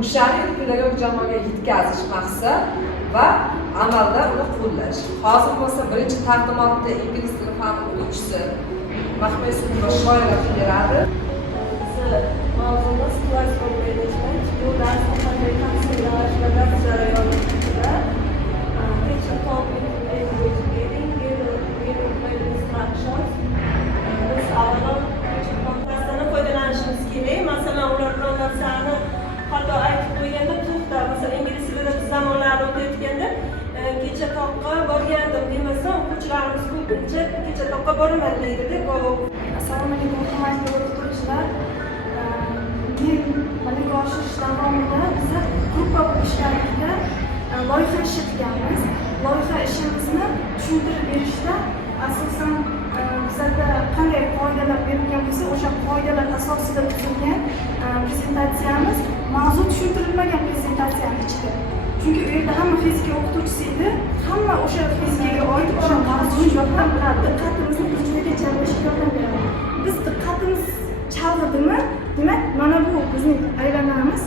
O'shani pedagog jamoaga yetkazish maqsad va amalda uni qo'llash. Hozir bo'lsa birinchi taqdimotda ingliz tili fani o'quvchisi Mahmedova shoira beradi. Mavzumiz classroom management. Bu dars qanday taqsimlash va dars jarayonida teacher talking language reading with instructions. Biz avvalo teacher talkdan foydalanishimiz kerak. Masalan, ular biror narsani hatto aytib qo'yganda to'xta, masalan, ingliz tilida biz zamonlarni o'tayotganda kecha toqqa borgandim demasam, o'quvchilarimiz ko'pincha kecha toqqa boraman deydi-da. Assalomu alaykum, hurmatli o'qituvchilar. Men malaka oshirish davomida biz gruppa bo'lishlarida loyiha ishlatganmiz. Loyiha ishimizni tushuntirib berishda asosan bizda qanday qoidalar berilgan bo'lsa, o'sha qoidalar asosida tuzilgan prezentatsiyamiz mavzu tushuntirilmagan prezentatsiyani ichida. Chunki u yerda hamma fizika o'qituvchisi edi, hamma o'sha fizikaga oid o'sha mavzuni yoddan biladi, diqqatimizni bir joyga jamlashga yordam beradi. Biz diqqatimiz chalg'idimi, demak mana bu bizning aylanamiz,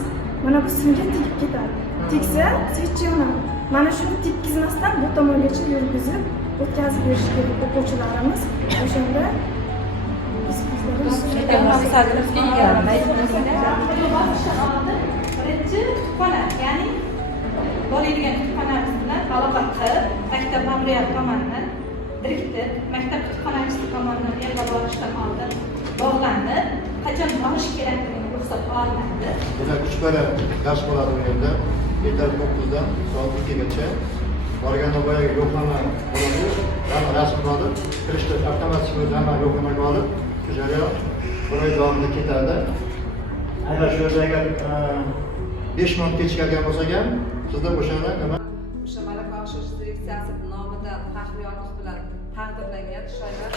mana bu simga tegib ketadi. Tegsa, switch yonadi. Mana shuni tekkizmasdan bu tomongacha yurgizib o'tkazib berish kerak o'quvchilarimiz. O'shanda biz birinchi kutubxona, ya'ni bo'ladigan kutubxonamiz bilan aloqa qilib, maktab ma'muriyati tomonidan, direktor, maktab kutubxonachisi tomonidan yerga borishdan oldin bog'lanib, qachon borish kerakligini ruxsat olinadi. Demak, 3 bora dars bo'ladi bu yerda. Ertalab 9 dan soat 2 gacha. Borganda boyaga yo'qlama bo'ladi. Hamma rasm olib, kirishda avtomatik o'zi hamma yo'qlamaga olib, shu jarayon bir oy davomida ketadi. Agar shu yerda 5 minut kechikadigan bo'lsak ham, sizda o'shani nima? O'sha malaka oshirish direksiyasi nomidan faxriy yorliq bilan taqdirlangan shoirlar